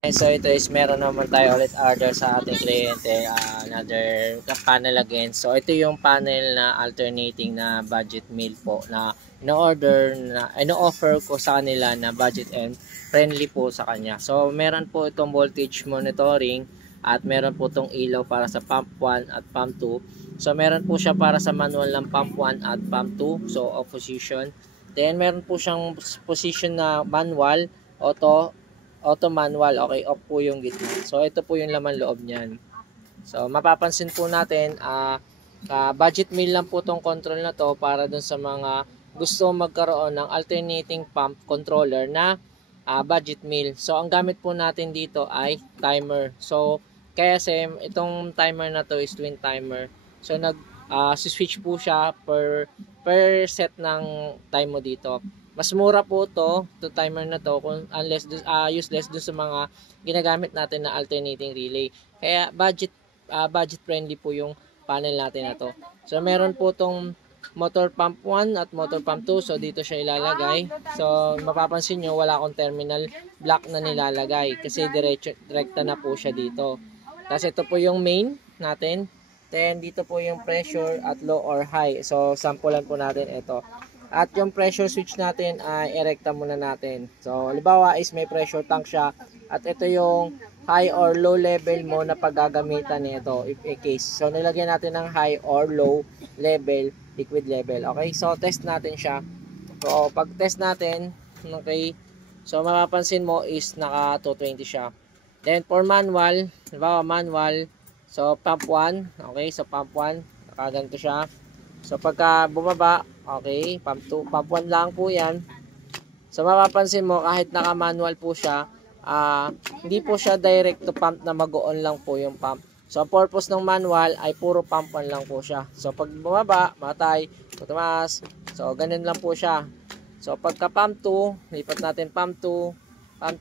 And so ito is meron naman tayo ulit order sa ating kliyente, another panel again. So ito yung panel na alternating na budget meal po na ino-order na ino-offer ko sa kanila na budget and friendly po sa kanya. So meron po itong voltage monitoring at meron po itong ilaw para sa pump 1 at pump 2. So meron po siya para sa manual ng pump 1 at pump 2, so off position. Then meron po siyang position na manual, auto manual, okay, off po yung gitna. So ito po yung laman loob niyan. So mapapansin po natin, budget meal lang po tong control na to para dun sa mga gusto magkaroon ng alternating pump controller na budget meal. So ang gamit po natin dito ay timer. So kaya itong timer na to is twin timer. So switch po siya per set ng time mo dito. Mas mura po to timer na to unless useless dun sa mga ginagamit natin na alternating relay. Kaya budget friendly po yung panel natin na to. So meron po tong motor pump 1 at motor pump 2. So dito siya ilalagay. So mapapansin nyo wala akong terminal block na nilalagay kasi direkta na po siya dito. Tapos ito po yung main natin. Then dito po yung pressure at low or high. So sampulan po natin ito. At yung pressure switch natin ay erekta muna natin. So, halimbawa is may pressure tank siya. At ito yung high or low level mo na paggagamitan nito if a case. So, nilagyan natin ng high or low level, liquid level. Okay, so test natin siya. So, pag test natin, okay, so mapapansin mo is naka 220 siya. Then, for manual, halimbawa manual, so pump 1, okay, so pump 1, nakaganto siya. So pagka bumaba, okay, pump 2, pump 1 lang po yan. So mapapansin mo kahit naka-manual po siya, hindi po siya direct to pump na mag-on lang po yung pump. So ang purpose ng manual ay puro pump 1 lang po siya. So pag bumaba, matay, tumaas. So ganun lang po siya. So pagka pump 2, lipat natin pump 2, pump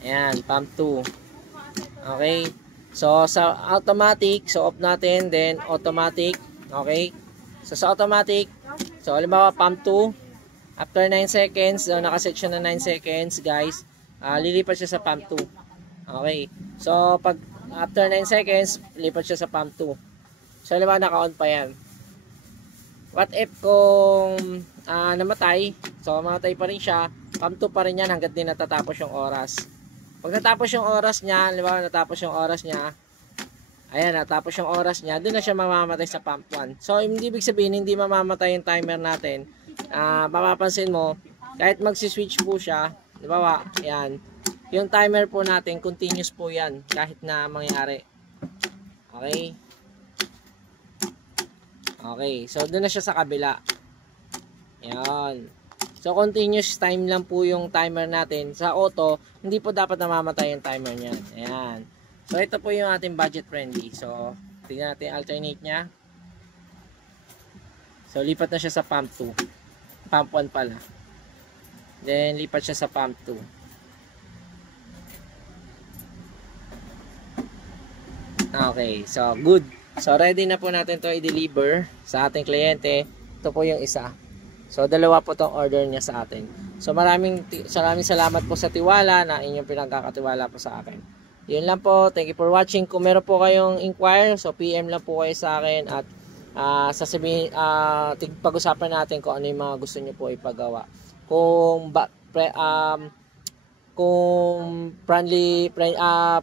2. Ayan, pump 2. Okay. So, sa automatic, so off natin, then automatic, okay? So, sa automatic, so, halimbawa, pump 2, after 9 seconds, so, nakaset siya na 9 seconds, guys, lilipat siya sa pump 2, okay? So, pag after 9 seconds, lipat siya sa pump 2. So, halimbawa, naka-on pa yan. What if kung namatay, so, mamatay pa rin siya, pump 2 pa rin yan hanggang din natatapos yung oras. Pag natapos yung oras niya, halimbawa natapos yung oras niya, ayan, natapos yung oras niya, doon na siya mamamatay sa pump 1. So, hindi ibig sabihin, hindi mamamatay yung timer natin. Mapapansin mo, kahit magsiswitch po siya, halimbawa, ayan, yung timer po natin, continuous po yan, kahit na mangyari. Okay? Okay, so doon na siya sa kabila. Ayan. So, continuous time lang po yung timer natin. Sa auto, hindi po dapat namamatay yung timer niya. Ayan. So, ito po yung ating budget friendly. So, tignan natin alternate niya. So, lipat na siya sa pump 2. Pump 1 pala. Then, lipat siya sa pump 2. Okay. So, good. So, ready na po natin to i-deliver sa ating kliyente. Ito po yung isa. So, dalawa po tong order niya sa atin. So, maraming salamat po sa tiwala na inyong pinagkakatiwala po sa akin. Yun lang po. Thank you for watching. Kung meron po kayong inquire, so PM lang po kayo sa akin at pag-usapan natin kung ano yung mga gusto niyo po ipagawa. Kung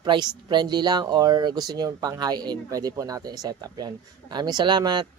price friendly lang or gusto niyo pang high end, pwede po natin i-set up yan. Maraming salamat.